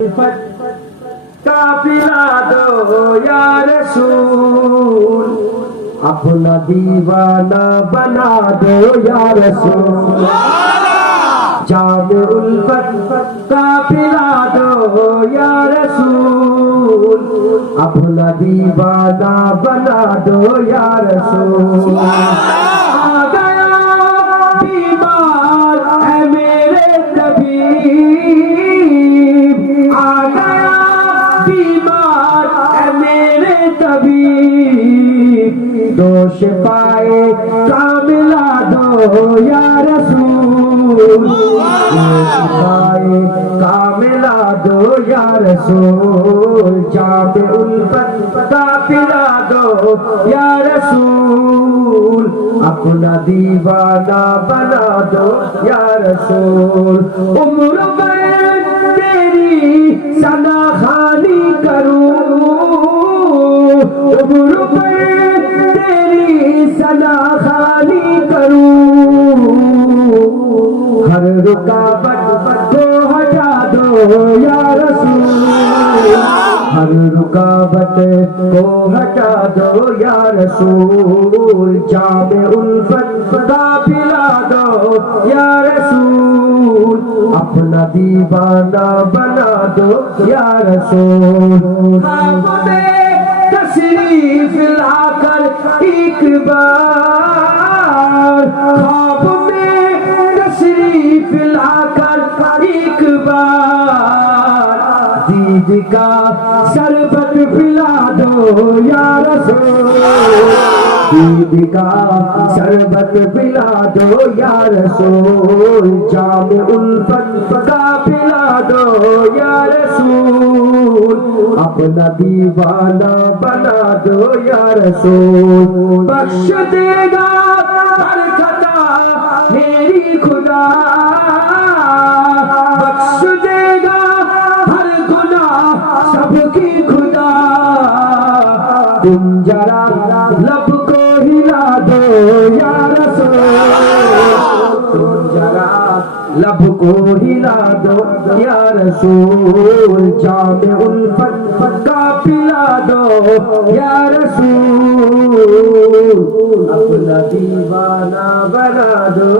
का पिला दो या रसूल, अपना दीवाना बना दो या रसूल। जामे उल्फत का पिला दो या रसूल, अपना दीवाना बना दो या रसूल। आ गया बीमार है मेरे तबीब, आ गया बीमार है मेरे तबीब, दो शिफाए कामिला दो या रसूल, शिफाए कामिला दो या रसूल। जामे उल्फत का पिला दो या रसूल, अपना दीवाना बना दो या रसूल। उम्र में तेरी सनाखानी करूं, उम्र में तेरी सनाखानी करूं, हर रुकावट को हटा दो या रसूल, हर रुकावट को हटा दो या रसूल। जामे उल्फत का पिला दो या रसूल, अपना दीवाना बना दो या रसूल। ख्वाब में तशरीफ लाकर एक बार, ख्वाब में तशरीफ लाकर एक बार, दीद का शरबत पिला दो या रसूल, दीद का शरबत पिला दो या रसूल। जामे उल्फत का पिला दो या रसूल, अपना दीवाना बना दो या रसूल। बख्श देगा हर खता मेरी खुदा, बख्श देगा हर गुनाह सबकी खुदा। तुम जरा लब को हिला दो या रसूल, तुम जरा लब को हिला दो या रसूल। जामे उल्फत का पिला दो या रसूल, अपना दीवाना बना दो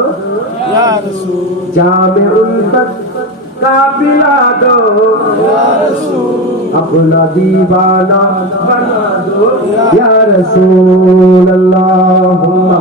या रसूल। जामे उल्फत का पिला दो या रसूल, अपना दीवाना बना दो या रसूल। अल्लाहुम्मा